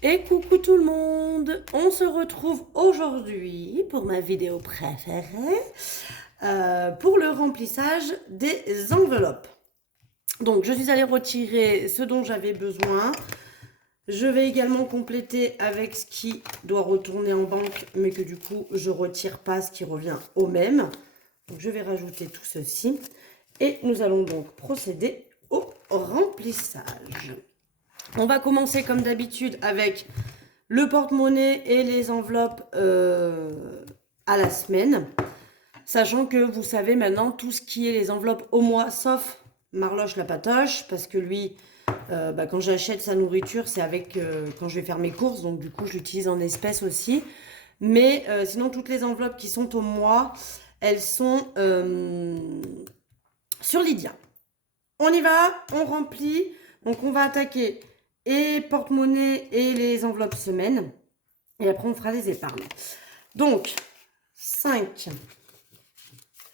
Et coucou tout le monde, on se retrouve aujourd'hui pour ma vidéo préférée, pour le remplissage des enveloppes. Donc je suis allée retirer ce dont j'avais besoin. Je vais également compléter avec ce qui doit retourner en banque, mais que du coup je retire pas, ce qui revient au même. Donc je vais rajouter tout ceci. Et nous allons donc procéder au remplissage. On va commencer comme d'habitude avec le porte-monnaie et les enveloppes à la semaine. Sachant que vous savez maintenant tout ce qui est les enveloppes au mois, sauf Marloche la patoche, parce que lui, quand j'achète sa nourriture, c'est avec quand je vais faire mes courses, donc du coup je l'utilise en espèces aussi. Mais sinon, toutes les enveloppes qui sont au mois, elles sont sur Lydia. On y va, on remplit. Donc on va attaquer et porte-monnaie et les enveloppes semaine. Et après on fera les épargnes. Donc 5,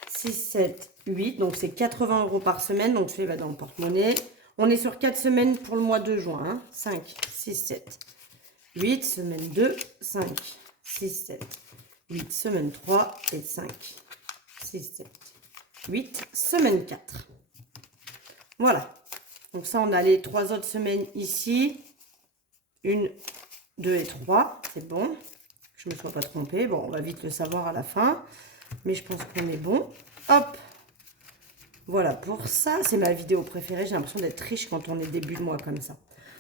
6, 7, 8. Donc c'est 80 € par semaine. Donc je fais dans le porte-monnaie. On est sur 4 semaines pour le mois de juin. Hein. 5, 6, 7, 8. Semaine 2, 5, 6, 7, 8. Semaine 3 et 5, 6, 7, 8. Semaine 4. Voilà. Donc ça, on a les 3 autres semaines ici. 1, 2 et 3. C'est bon. Que je ne me sois pas trompée. Bon, on va vite le savoir à la fin. Mais je pense qu'on est bon. Hop. Voilà pour ça. C'est ma vidéo préférée. J'ai l'impression d'être riche quand on est début de mois comme ça.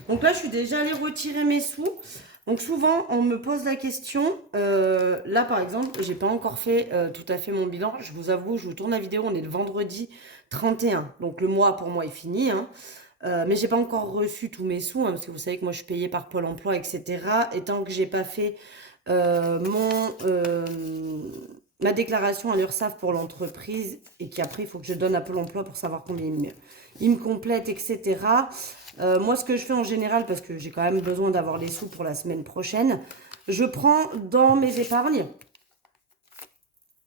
Donc là, je suis déjà allée retirer mes sous. Donc souvent, on me pose la question. Là, par exemple, j'ai pas encore fait tout à fait mon bilan. Je vous avoue, je vous tourne la vidéo. On est le vendredi 31. Donc le mois, pour moi, est fini. Hein. Mais j'ai pas encore reçu tous mes sous. Hein, parce que vous savez que moi, je suis payée par Pôle emploi, etc. Et tant que j'ai pas fait ma déclaration à l'URSSAF pour l'entreprise et qu'après il faut que je donne à Pôle emploi pour savoir combien il me complète, etc. Moi, ce que je fais en général, parce que j'ai quand même besoin d'avoir les sous pour la semaine prochaine, je prends dans mes épargnes.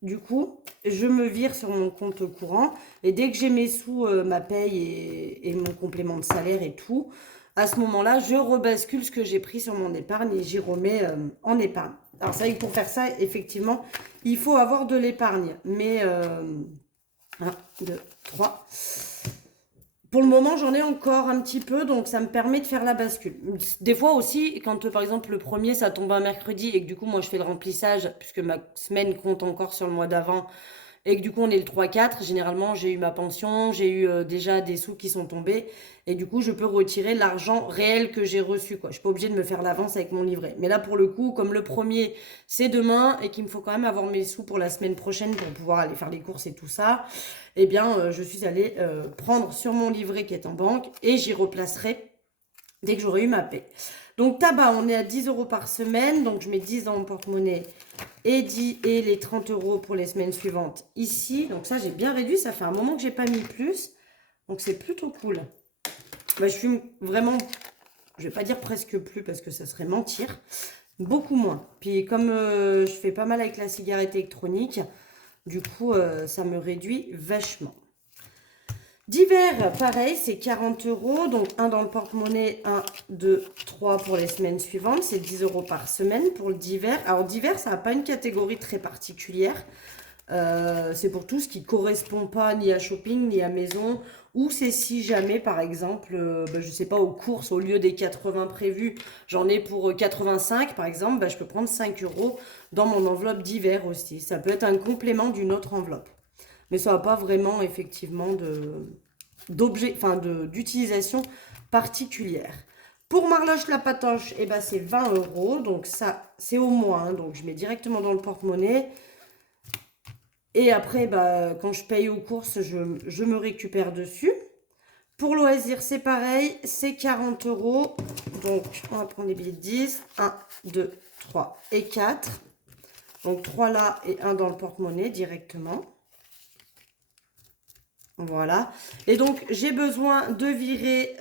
Du coup, je me vire sur mon compte courant et dès que j'ai mes sous, ma paye et mon complément de salaire et tout, à ce moment-là, je rebascule ce que j'ai pris sur mon épargne et j'y remets en épargne. Alors, c'est vrai que pour faire ça, effectivement, il faut avoir de l'épargne. Mais 1, 2, 3. Pour le moment, j'en ai encore un petit peu, donc ça me permet de faire la bascule. Des fois aussi, quand par exemple le premier, ça tombe un mercredi et que du coup, moi, je fais le remplissage, puisque ma semaine compte encore sur le mois d'avant, et que du coup on est le 3-4, généralement j'ai eu ma pension, j'ai eu déjà des sous qui sont tombés, et du coup je peux retirer l'argent réel que j'ai reçu, quoi. Je suis pas obligée de me faire l'avance avec mon livret. Mais là pour le coup, comme le premier c'est demain, et qu'il me faut quand même avoir mes sous pour la semaine prochaine pour pouvoir aller faire les courses et tout ça, eh bien je suis allée prendre sur mon livret qui est en banque, et j'y replacerai dès que j'aurai eu ma paie. Donc tabac, on est à 10 € par semaine, donc je mets 10 dans mon porte-monnaie et les 30 € pour les semaines suivantes ici. Donc ça, j'ai bien réduit. Ça fait un moment que j'ai pas mis plus. Donc c'est plutôt cool. Bah, je fume vraiment, je vais pas dire presque plus parce que ça serait mentir. Beaucoup moins. Puis comme je fais pas mal avec la cigarette électronique, du coup, ça me réduit vachement. Divers, pareil, c'est 40 €. Donc, un dans le porte-monnaie, 1, 2, 3 pour les semaines suivantes. C'est 10 € par semaine pour le divers. Alors, divers, ça n'a pas une catégorie très particulière. C'est pour tout ce qui ne correspond pas ni à shopping, ni à maison. Ou c'est si jamais, par exemple, je ne sais pas, aux courses, au lieu des 80 prévus, j'en ai pour 85, par exemple, je peux prendre 5 € dans mon enveloppe divers aussi. Ça peut être un complément d'une autre enveloppe. Mais ça n'a pas vraiment, effectivement, d'utilisation particulière. Pour Marloche la patoche, eh ben, c'est 20 €. Donc ça, c'est au moins. Hein, donc je mets directement dans le porte-monnaie. Et après, quand je paye aux courses, je me récupère dessus. Pour loisir, c'est pareil. C'est 40 €. Donc, on va prendre les billets de 10. 1, 2, 3 et 4. Donc 3 là et 1 dans le porte-monnaie directement. Voilà. Et donc, j'ai besoin de virer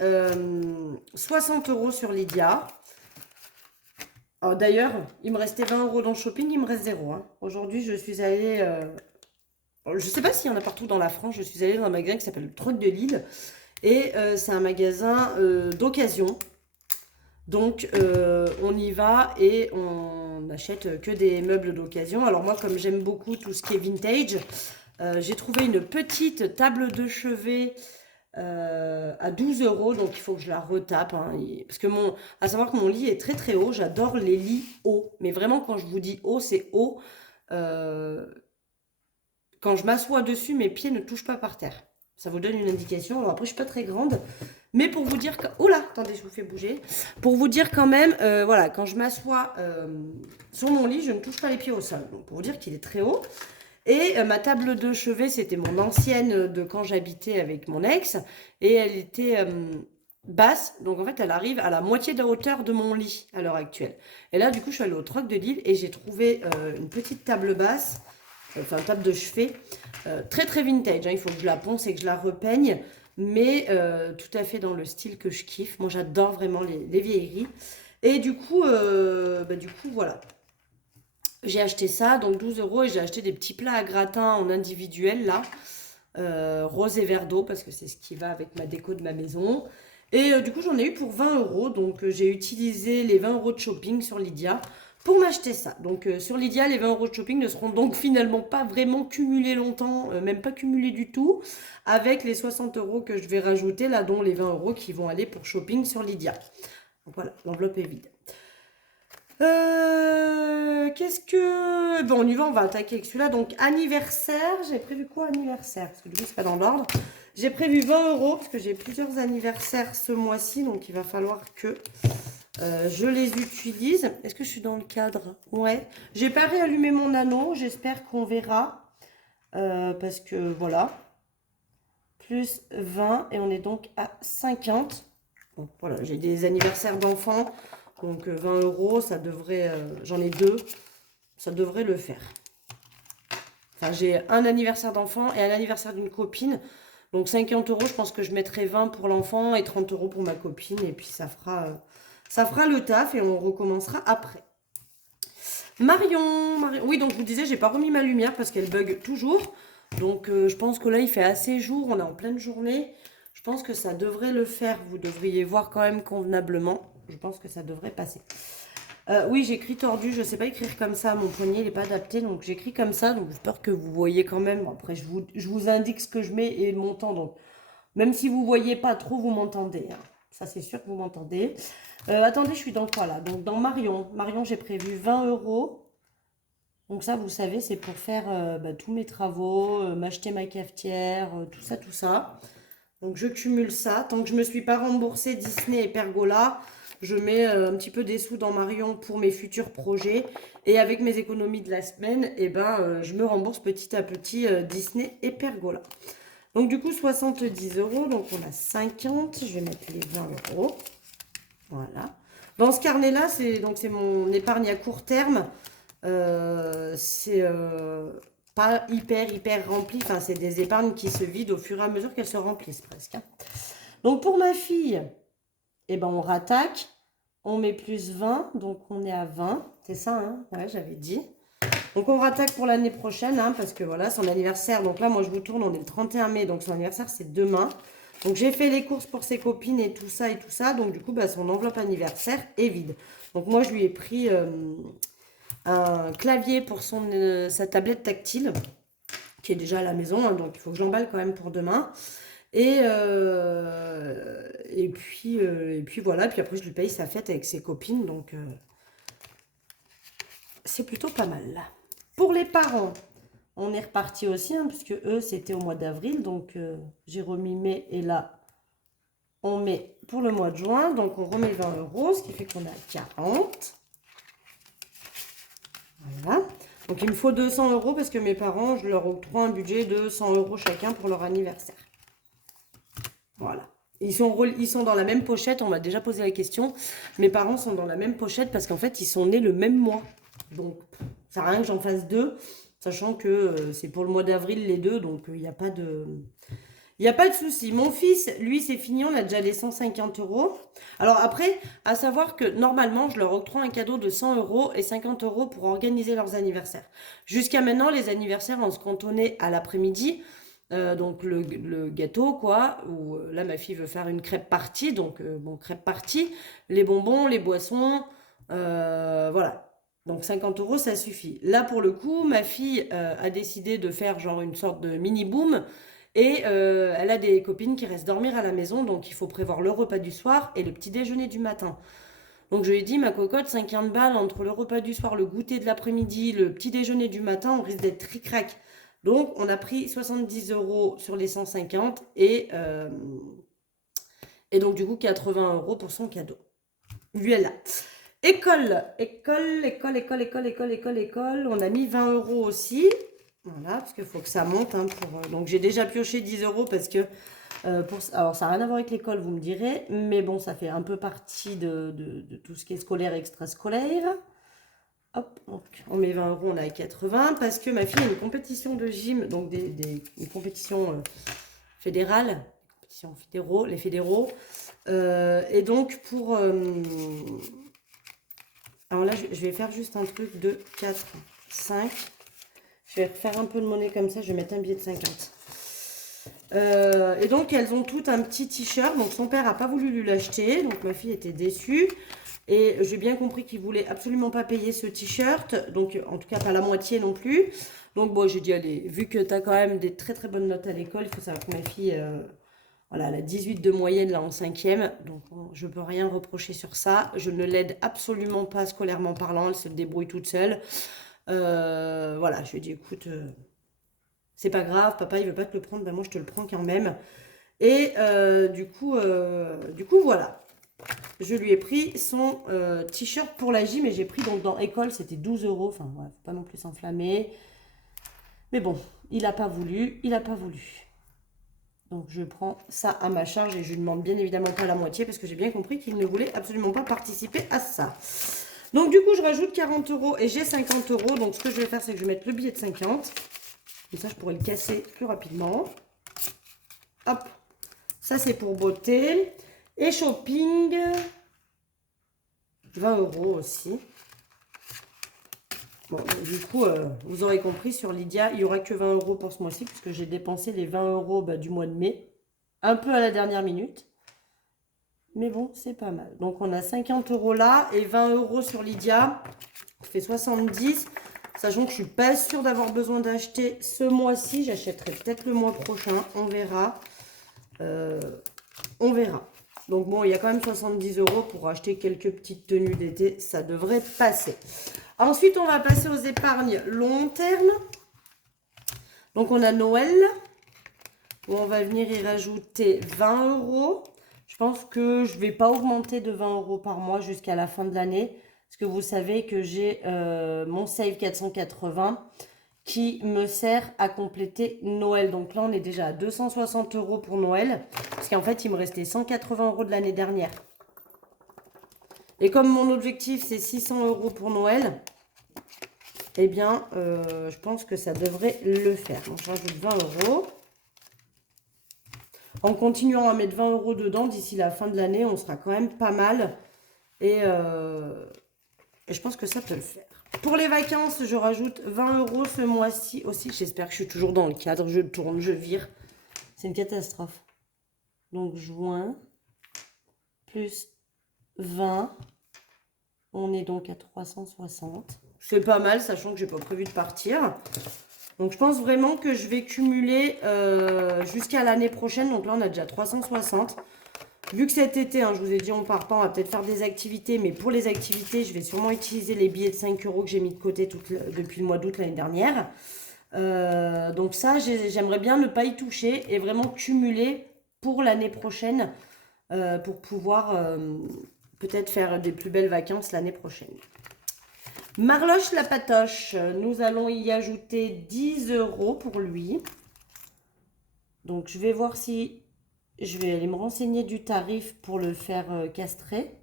60 € sur Lydia. D'ailleurs, il me restait 20 € dans le shopping, il me reste 0. Hein. Aujourd'hui, je suis allée... je ne sais pas s'il y en a partout dans la France. Je suis allée dans un magasin qui s'appelle le Truc de Lille. Et c'est un magasin d'occasion. Donc, on y va et on n'achète que des meubles d'occasion. Alors moi, comme j'aime beaucoup tout ce qui est vintage, j'ai trouvé une petite table de chevet à 12 euros. Donc, il faut que je la retape. Hein, parce que à savoir que mon lit est très très haut. J'adore les lits hauts. Mais vraiment, quand je vous dis haut, c'est haut. Euh, Quand je m'assois dessus, mes pieds ne touchent pas par terre. Ça vous donne une indication. Alors après, je suis pas très grande. Mais pour vous dire que... Oh là, attendez, je vous fais bouger. Pour vous dire quand même, voilà, quand je m'assois sur mon lit, je ne touche pas les pieds au sol. Donc pour vous dire qu'il est très haut. Et ma table de chevet, c'était mon ancienne de quand j'habitais avec mon ex. Et elle était basse. Donc en fait, elle arrive à la moitié de la hauteur de mon lit à l'heure actuelle. Et là, du coup, je suis allée au troc de Lille et j'ai trouvé une petite table basse, enfin table de chevet, très très vintage. Hein. Il faut que je la ponce et que je la repeigne. Mais tout à fait dans le style que je kiffe. Moi, j'adore vraiment les vieilleries. Et du coup, voilà. J'ai acheté ça, donc 12 euros, et j'ai acheté des petits plats à gratin en individuel, là, rose et vert d'eau, parce que c'est ce qui va avec ma déco de ma maison. Et du coup, j'en ai eu pour 20 euros, donc j'ai utilisé les 20 euros de shopping sur Lydia pour m'acheter ça. Donc sur Lydia, les 20 euros de shopping ne seront donc finalement pas vraiment cumulés longtemps, même pas cumulés du tout, avec les 60 euros que je vais rajouter, là, dont les 20 euros qui vont aller pour shopping sur Lydia. Donc voilà, l'enveloppe est vide. Qu'est-ce que... Bon, on y va, on va attaquer avec celui-là. Donc, anniversaire. J'ai prévu quoi, anniversaire? Parce que du coup, c'est pas dans l'ordre. J'ai prévu 20 euros parce que j'ai plusieurs anniversaires ce mois-ci. Donc, il va falloir que je les utilise. Est-ce que je suis dans le cadre? Ouais. J'ai pas réallumé mon anneau. J'espère qu'on verra. Parce que, voilà. Plus 20. Et on est donc à 50. Bon, voilà, j'ai des anniversaires d'enfants. Donc 20 euros, ça devrait... j'en ai deux, ça devrait le faire. Enfin, j'ai un anniversaire d'enfant et un anniversaire d'une copine. Donc 50 euros, je pense que je mettrai 20 pour l'enfant et 30 euros pour ma copine. Et puis ça fera le taf et on recommencera après. Marion. Oui, donc je vous disais, j'ai pas remis ma lumière parce qu'elle bug toujours. Donc je pense que là, il fait assez jour, on est en pleine journée. Je pense que ça devrait le faire. Vous devriez voir quand même convenablement. Je pense que ça devrait passer. Oui, j'écris tordu. Je ne sais pas écrire comme ça. Mon poignet, il n'est pas adapté. Donc, j'écris comme ça. Donc, j'espère que vous voyez quand même. Bon, après, je vous indique ce que je mets et mon temps. Donc, même si vous ne voyez pas trop, vous m'entendez. Hein. Ça, c'est sûr que vous m'entendez. Attendez, je suis dans quoi, là? Donc, dans Marion. Marion, j'ai prévu 20 euros. Donc, ça, vous savez, c'est pour faire tous mes travaux, m'acheter ma cafetière, tout ça, tout ça. Donc, je cumule ça. Tant que je ne me suis pas remboursée Disney et Pergola, je mets un petit peu des sous dans Marion pour mes futurs projets. Et avec mes économies de la semaine, je me rembourse petit à petit Disney et Pergola. Donc du coup, 70 euros. Donc on a 50. Je vais mettre les 20 euros. Voilà. Dans ce carnet-là, c'est mon épargne à court terme. C'est pas hyper rempli. Enfin, c'est des épargnes qui se vident au fur et à mesure qu'elles se remplissent presque. Hein. Donc pour ma fille... on rattaque, on met plus 20, donc on est à 20, c'est ça, hein? Ouais, j'avais dit. Donc on rattaque pour l'année prochaine, hein, parce que voilà, son anniversaire, donc là, moi, je vous tourne, on est le 31 mai, donc son anniversaire, c'est demain. Donc j'ai fait les courses pour ses copines et tout ça, donc du coup, son enveloppe anniversaire est vide. Donc moi, je lui ai pris un clavier pour sa tablette tactile, qui est déjà à la maison, hein, donc il faut que je l'emballe quand même pour demain. Et puis voilà, puis après je lui paye sa fête avec ses copines, donc c'est plutôt pas mal là. Pour les parents, on est reparti aussi, hein, puisque eux c'était au mois d'avril, donc j'ai remis mai et là on met pour le mois de juin, donc on remet 20 euros, ce qui fait qu'on a 40. Voilà. Donc il me faut 200 euros parce que mes parents, je leur octroie un budget de 100 euros chacun pour leur anniversaire. Voilà. Ils sont dans la même pochette, on m'a déjà posé la question. Mes parents sont dans la même pochette parce qu'en fait, ils sont nés le même mois. Donc, ça sert à rien que j'en fasse deux, sachant que c'est pour le mois d'avril les deux, donc il n'y a pas de... Il n'y a pas de souci. Mon fils, lui, c'est fini, on a déjà les 150 euros. Alors après, à savoir que normalement, je leur octroie un cadeau de 100 euros et 50 euros pour organiser leurs anniversaires. Jusqu'à maintenant, les anniversaires, on se cantonnait à l'après-midi. Donc le gâteau, quoi, où là, ma fille veut faire une crêpe partie. Donc, bon, crêpe partie, les bonbons, les boissons, voilà. Donc 50 euros, ça suffit. Là, pour le coup, ma fille a décidé de faire genre une sorte de mini-boom. Et elle a des copines qui restent dormir à la maison. Donc, il faut prévoir le repas du soir et le petit déjeuner du matin. Donc je lui ai dit, ma cocotte, 50 balles entre le repas du soir, le goûter de l'après-midi, le petit déjeuner du matin, on risque d'être tric-crac. Donc on a pris 70 euros sur les 150 et donc du coup 80 euros pour son cadeau. Voilà. École, école, école, école, école, école, école, école. On a mis 20 euros aussi. Voilà, parce qu'il faut que ça monte. Hein, donc j'ai déjà pioché 10 euros parce que alors, ça n'a rien à voir avec l'école, vous me direz, mais bon, ça fait un peu partie de tout ce qui est scolaire et extrascolaire. Hop, donc on met 20 euros, on a 80, parce que ma fille a une compétition de gym, donc une compétition fédérale, les fédéraux. Et donc, alors là, je vais faire juste un truc de 4, 5. Je vais faire un peu de monnaie comme ça, je vais mettre un billet de 50. Et donc elles ont toutes un petit t-shirt. Donc son père n'a pas voulu lui l'acheter. Donc ma fille était déçue. Et j'ai bien compris qu'il voulait absolument pas payer ce t-shirt. Donc en tout cas pas la moitié non plus. Donc bon, j'ai dit allez, vu que tu as quand même des très très bonnes notes à l'école, il faut savoir que ma fille, voilà, elle a 18 de moyenne là en 5e. Donc bon, je peux rien reprocher sur ça. Je ne l'aide absolument pas scolairement parlant. Elle se débrouille toute seule. Voilà, je lui ai dit écoute... c'est pas grave, papa il veut pas te le prendre, ben moi je te le prends quand même. Et du coup, voilà. Je lui ai pris son t-shirt pour la gym et j'ai pris donc dans école, c'était 12 euros. Enfin, ouais, faut pas non plus s'enflammer. Mais bon, il a pas voulu, il a pas voulu. Donc je prends ça à ma charge et je lui demande bien évidemment pas la moitié parce que j'ai bien compris qu'il ne voulait absolument pas participer à ça. Donc du coup, je rajoute 40 euros et j'ai 50 euros. Donc ce que je vais faire, c'est que je vais mettre le billet de 50. Comme ça, je pourrais le casser plus rapidement. Hop. Ça, c'est pour beauté. Et shopping. 20 euros aussi. Bon, du coup, vous aurez compris, sur Lydia, il n'y aura que 20 euros pour ce mois-ci, puisque j'ai dépensé les 20 euros du mois de mai. Un peu à la dernière minute. Mais bon, c'est pas mal. Donc, on a 50 euros là et 20 euros sur Lydia. Ça fait 70. Sachant que je ne suis pas sûre d'avoir besoin d'acheter ce mois-ci. J'achèterai peut-être le mois prochain. On verra. On verra. Donc bon, il y a quand même 70 euros pour acheter quelques petites tenues d'été. Ça devrait passer. Ensuite, on va passer aux épargnes long terme. Donc on a Noël. Où on va venir y rajouter 20 euros. Je pense que je ne vais pas augmenter de 20 euros par mois jusqu'à la fin de l'année. Parce que vous savez que j'ai mon Save 480 qui me sert à compléter Noël. Donc là, on est déjà à 260 euros pour Noël. Parce qu'en fait, il me restait 180 euros de l'année dernière. Et comme mon objectif, c'est 600 euros pour Noël, eh bien, je pense que ça devrait le faire. Donc, je rajoute 20 euros. En continuant à mettre 20 euros dedans, d'ici la fin de l'année, on sera quand même pas mal. Et je pense que ça peut le faire. Pour les vacances, je rajoute 20 euros ce mois-ci aussi. J'espère que je suis toujours dans le cadre. Je tourne, je vire. C'est une catastrophe. Donc, juin, plus 20. On est donc à 360. C'est pas mal, sachant que j'ai pas prévu de partir. Donc, je pense vraiment que je vais cumuler jusqu'à l'année prochaine. Donc là, on a déjà 360. Vu que cet été, hein, je vous ai dit, on part pas, on va peut-être faire des activités. Mais pour les activités, je vais sûrement utiliser les billets de 5 euros que j'ai mis de côté depuis le mois d'août l'année dernière. Donc ça, j'aimerais bien ne pas y toucher et vraiment cumuler pour l'année prochaine pour pouvoir peut-être faire des plus belles vacances l'année prochaine. Marloche la patoche, nous allons y ajouter 10 euros pour lui. Donc je vais voir si... Je vais aller me renseigner du tarif pour le faire castrer.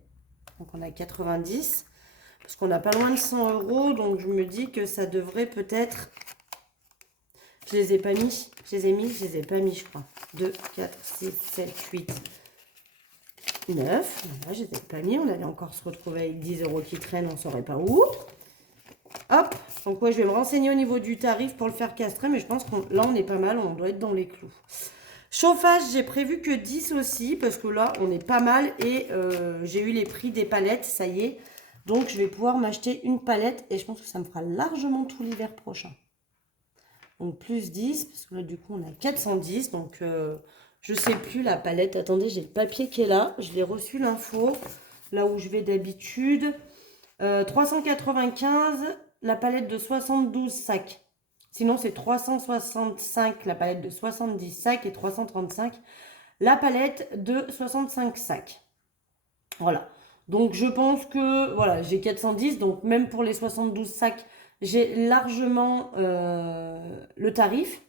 Donc on a 90. Parce qu'on n'a pas loin de 100 euros. Donc je me dis que ça devrait peut-être... Je les ai pas mis. Je les ai mis, je les ai pas mis, je crois. 2, 4, 6, 7, 8, 9. Là, je les ai pas mis. On allait encore se retrouver avec 10 euros qui traînent, on ne saurait pas où. Hop. Donc ouais, je vais me renseigner au niveau du tarif pour le faire castrer, mais je pense qu'on là on est pas mal, on doit être dans les clous. Chauffage, j'ai prévu que 10 aussi, parce que là on est pas mal et j'ai eu les prix des palettes, ça y est. Donc je vais pouvoir m'acheter une palette et je pense que ça me fera largement tout l'hiver prochain. Donc plus 10, parce que là du coup on a 410, donc je sais plus la palette. Attendez, j'ai le papier qui est là, je l'ai reçu l'info, là où je vais d'habitude. 395, la palette de 72 sacs. Sinon, c'est 365, la palette de 70 sacs, et 335, la palette de 65 sacs. Voilà. Donc, je pense que, voilà, j'ai 410. Donc, même pour les 72 sacs, j'ai largement le tarif.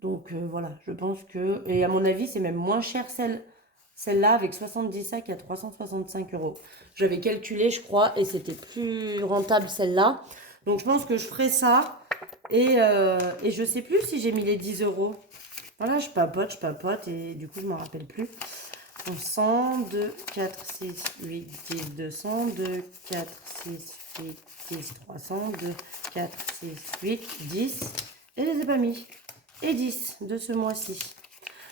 Donc, voilà, je pense que... Et à mon avis, c'est même moins cher celle-là avec 70 sacs à 365 euros. J'avais calculé, je crois, et c'était plus rentable celle-là. Donc, je pense que je ferai ça. Et je sais plus si j'ai mis les 10 euros. Voilà, je papote, et du coup, je ne me rappelle plus. 100, 2, 4, 6, 8, 10, 200, 2, 4, 6, 8, 10, 300, 2, 4, 6, 8, 10. Et je les ai pas mis. Et 10 de ce mois-ci.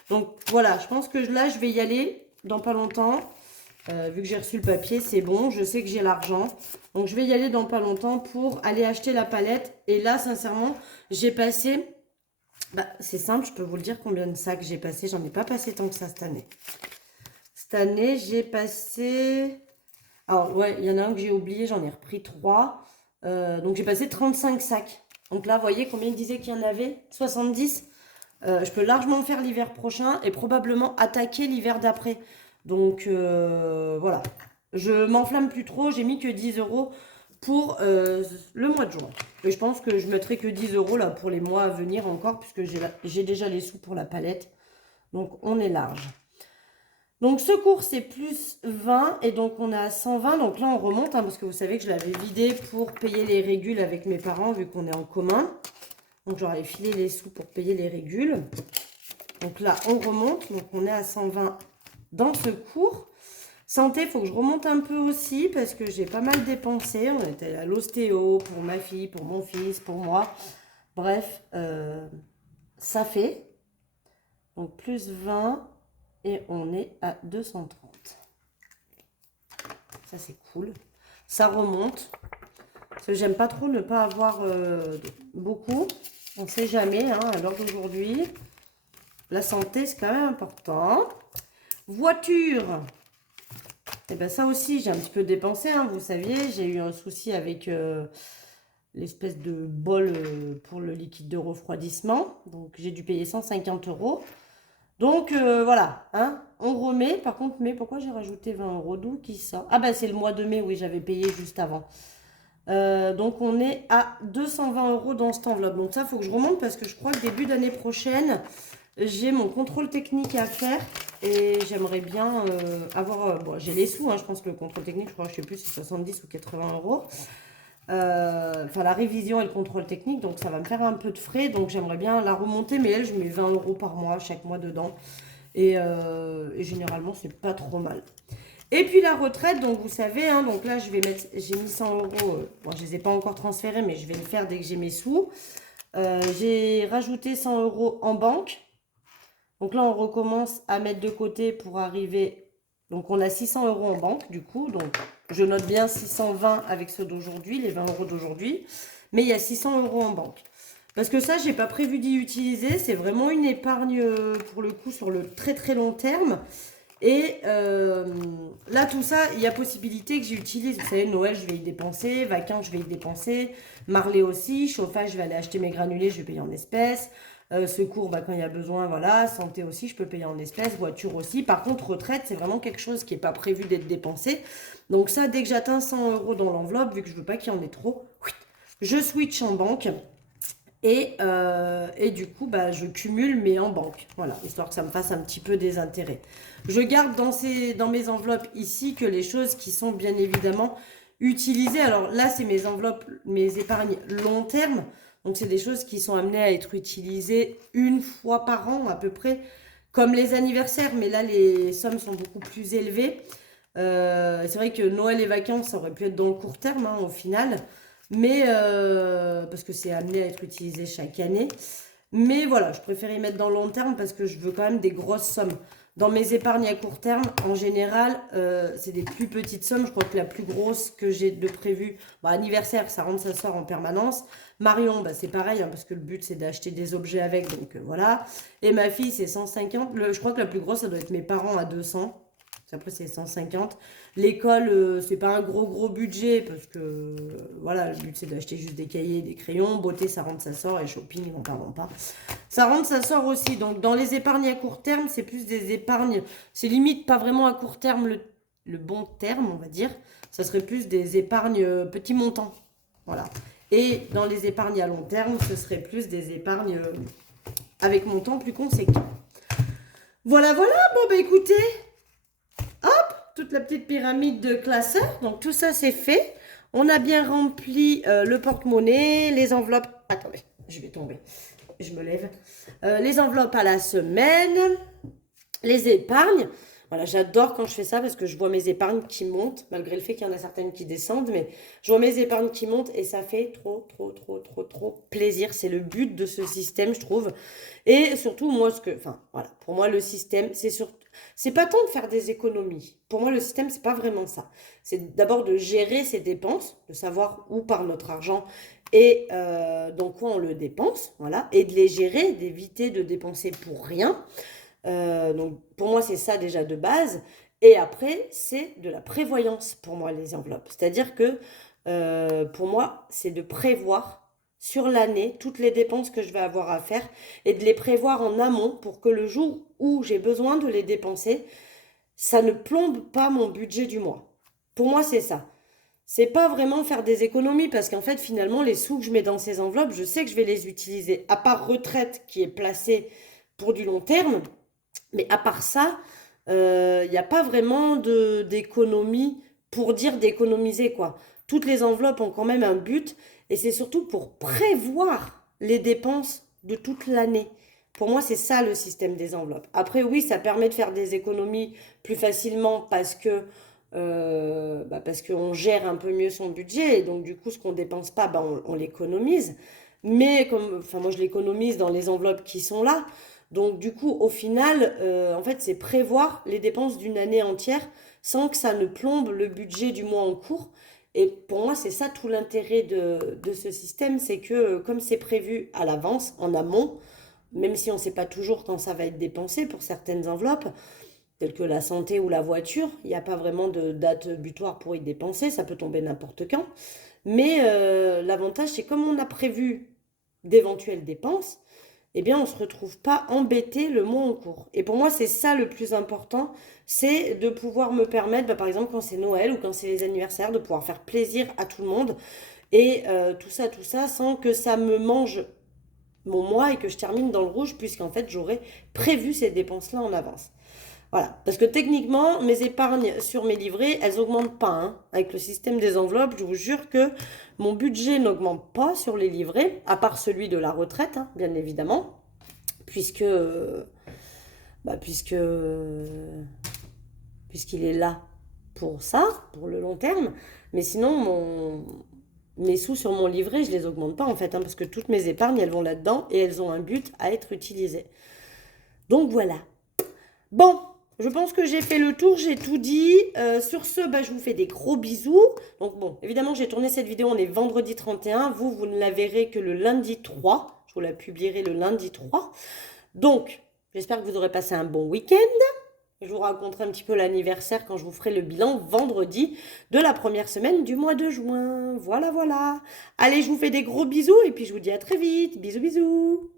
Donc voilà, je pense que là, je vais y aller dans pas longtemps. Vu que j'ai reçu le papier, c'est bon. Je sais que j'ai l'argent. Donc je vais y aller dans pas longtemps pour aller acheter la palette. Et là, sincèrement, j'ai passé... Bah, c'est simple, je peux vous le dire combien de sacs j'ai passé. J'en ai pas passé tant que ça cette année. Cette année, j'ai passé... Alors, ouais, il y en a un que j'ai oublié. J'en ai repris 3. Donc j'ai passé 35 sacs. Donc là, vous voyez combien il disait qu'il y en avait? 70. Je peux largement faire l'hiver prochain et probablement attaquer l'hiver d'après. Donc voilà. Je m'enflamme plus trop. J'ai mis que 10 euros pour le mois de juin. Et je pense que je mettrai que 10 euros là pour les mois à venir encore, puisque j'ai déjà les sous pour la palette. Donc on est large. Donc ce cours c'est plus 20 et donc on est à 120. Donc là on remonte hein, parce que vous savez que je l'avais vidé pour payer les régules avec mes parents vu qu'on est en commun. Donc j'aurais filé les sous pour payer les régules. Donc là on remonte. Donc on est à 120 dans ce cours. Santé, il faut que je remonte un peu aussi parce que j'ai pas mal dépensé. On était à l'ostéo pour ma fille, pour mon fils, pour moi. Bref, ça fait donc plus 20 et on est à 230. Ça c'est cool. Ça remonte. Parce que j'aime pas trop ne pas avoir beaucoup. On ne sait jamais hein, à l'heure d'aujourd'hui. La santé c'est quand même important. Voiture. Et bien ça aussi, j'ai un petit peu dépensé, hein, vous saviez, j'ai eu un souci avec l'espèce de bol pour le liquide de refroidissement. Donc j'ai dû payer 150 euros. Donc voilà, hein, on remet. Par contre, mais pourquoi j'ai rajouté 20 euros? D'où qui ça? Ah bah c'est le mois de mai, oui, j'avais payé juste avant. Donc on est à 220 euros dans cette enveloppe. Donc ça, il faut que je remonte parce que je crois que début d'année prochaine, j'ai mon contrôle technique à faire. Et j'aimerais bien avoir... bon, j'ai les sous, hein, je pense que le contrôle technique, je crois que je sais plus, c'est 70 ou 80 euros. Enfin, la révision et le contrôle technique, donc ça va me faire un peu de frais. Donc j'aimerais bien la remonter, mais elle, je mets 20 euros par mois, chaque mois dedans. Et généralement, c'est pas trop mal. Et puis la retraite, donc vous savez, hein, donc là, j'ai mis 100 euros. Bon, je ne les ai pas encore transférés, mais je vais le faire dès que j'ai mes sous. J'ai rajouté 100 euros en banque. Donc là, on recommence à mettre de côté pour arriver... Donc, on a 600 euros en banque, du coup. Donc, je note bien 620 avec ceux d'aujourd'hui, les 20 euros d'aujourd'hui. Mais il y a 600 euros en banque. Parce que ça, je n'ai pas prévu d'y utiliser. C'est vraiment une épargne, pour le coup, sur le très très long terme. Et là, tout ça, il y a possibilité que j'utilise. Vous savez, Noël, je vais y dépenser. Vacances, je vais y dépenser. Marley aussi. Chauffage, je vais aller acheter mes granulés, je vais payer en espèces. Secours, bah, quand il y a besoin, voilà. Santé aussi, je peux payer en espèces. Voiture aussi. Par contre, retraite, c'est vraiment quelque chose qui n'est pas prévu d'être dépensé. Donc ça, dès que j'atteins 100 euros dans l'enveloppe, vu que je ne veux pas qu'il y en ait trop, je switch en banque. Et du coup, bah, je cumule, mais en banque. Voilà, histoire que ça me fasse un petit peu des intérêts. Je garde dans mes enveloppes ici que les choses qui sont bien évidemment utilisées. Alors là, c'est mes enveloppes, mes épargnes long terme. Donc, c'est des choses qui sont amenées à être utilisées une fois par an à peu près, comme les anniversaires. Mais là, les sommes sont beaucoup plus élevées. C'est vrai que Noël et vacances, ça aurait pu être dans le court terme, hein, au final. Mais, parce que c'est amené à être utilisé chaque année. Mais voilà, je préfère y mettre dans le long terme parce que je veux quand même des grosses sommes. Dans mes épargnes à court terme, en général, c'est des plus petites sommes. Je crois que la plus grosse que j'ai de prévu, bon, anniversaire, ça rentre, ça sort en permanence. Marion, bah, c'est pareil, hein, parce que le but, c'est d'acheter des objets avec, donc voilà. Et ma fille, c'est 150. Je crois que la plus grosse, ça doit être mes parents à 200. Après, c'est 150. L'école, c'est pas un gros budget, parce que, voilà, le but, c'est d'acheter juste des cahiers, des crayons. Beauté, ça rentre, ça sort, et shopping, n'en parlons pas. Ça rentre, ça sort aussi. Donc, dans les épargnes à court terme, c'est plus des épargnes. C'est limite pas vraiment à court terme le bon terme, on va dire. Ça serait plus des épargnes petits montants. Voilà. Et dans les épargnes à long terme, ce serait plus des épargnes avec montant plus conséquent. Voilà, voilà. Bon, bah écoutez, toute la petite pyramide de classeurs. Donc, tout ça, c'est fait. On a bien rempli le porte-monnaie, les enveloppes. Attendez, je vais tomber. Je me lève. Les enveloppes à la semaine, les épargnes. Voilà, j'adore quand je fais ça parce que je vois mes épargnes qui montent, malgré le fait qu'il y en a certaines qui descendent, mais je vois mes épargnes qui montent et ça fait trop plaisir. C'est le but de ce système, je trouve. Et surtout, moi, voilà, pour moi, le système, c'est pas tant de faire des économies. Pour moi, le système, c'est pas vraiment ça. C'est d'abord de gérer ses dépenses, de savoir où part notre argent et dans quoi on le dépense, voilà, et de les gérer, d'éviter de dépenser pour rien. Donc pour moi, c'est ça déjà de base. Et après, c'est de la prévoyance pour moi, les enveloppes. C'est-à-dire que pour moi, c'est de prévoir sur l'année toutes les dépenses que je vais avoir à faire et de les prévoir en amont pour que le jour où j'ai besoin de les dépenser, ça ne plombe pas mon budget du mois. Pour moi, c'est ça. C'est pas vraiment faire des économies parce qu'en fait, finalement, les sous que je mets dans ces enveloppes, je sais que je vais les utiliser. À part retraite qui est placée pour du long terme, mais à part ça, il n'y a pas vraiment d'économie pour dire d'économiser, quoi. Toutes les enveloppes ont quand même un but et c'est surtout pour prévoir les dépenses de toute l'année. Pour moi, c'est ça le système des enveloppes. Après, oui, ça permet de faire des économies plus facilement parce qu'on gère un peu mieux son budget et donc du coup, ce qu'on dépense pas, bah, on l'économise. Mais enfin, moi, je l'économise dans les enveloppes qui sont là. Donc du coup, au final, en fait, c'est prévoir les dépenses d'une année entière sans que ça ne plombe le budget du mois en cours. Et pour moi, c'est ça tout l'intérêt de ce système, c'est que comme c'est prévu à l'avance, en amont, même si on ne sait pas toujours quand ça va être dépensé pour certaines enveloppes, telles que la santé ou la voiture, il n'y a pas vraiment de date butoir pour y dépenser, ça peut tomber n'importe quand. Mais l'avantage, c'est comme on a prévu d'éventuelles dépenses, eh bien, on ne se retrouve pas embêté le mois en cours. Et pour moi, c'est ça le plus important, c'est de pouvoir me permettre, bah, par exemple, quand c'est Noël ou quand c'est les anniversaires, de pouvoir faire plaisir à tout le monde. Et tout ça, sans que ça me mange mon mois et que je termine dans le rouge, puisqu'en fait, j'aurais prévu ces dépenses-là en avance. Voilà, parce que techniquement, mes épargnes sur mes livrets, elles n'augmentent pas, hein. Avec le système des enveloppes, je vous jure que mon budget n'augmente pas sur les livrets, à part celui de la retraite, hein, bien évidemment, puisque, bah, puisque, puisqu'il est là pour ça, pour le long terme. Mais sinon, mes sous sur mon livret, je les augmente pas en fait, hein, parce que toutes mes épargnes, elles vont là-dedans et elles ont un but à être utilisées. Donc voilà. Bon, je pense que j'ai fait le tour, j'ai tout dit. Sur ce, bah, je vous fais des gros bisous. Donc bon, évidemment, j'ai tourné cette vidéo, on est vendredi 31. Vous ne la verrez que le lundi 3. Je vous la publierai le lundi 3. Donc, j'espère que vous aurez passé un bon week-end. Je vous raconterai un petit peu l'anniversaire quand je vous ferai le bilan vendredi de la première semaine du mois de juin. Voilà, voilà. Allez, je vous fais des gros bisous et puis je vous dis à très vite. Bisous, bisous.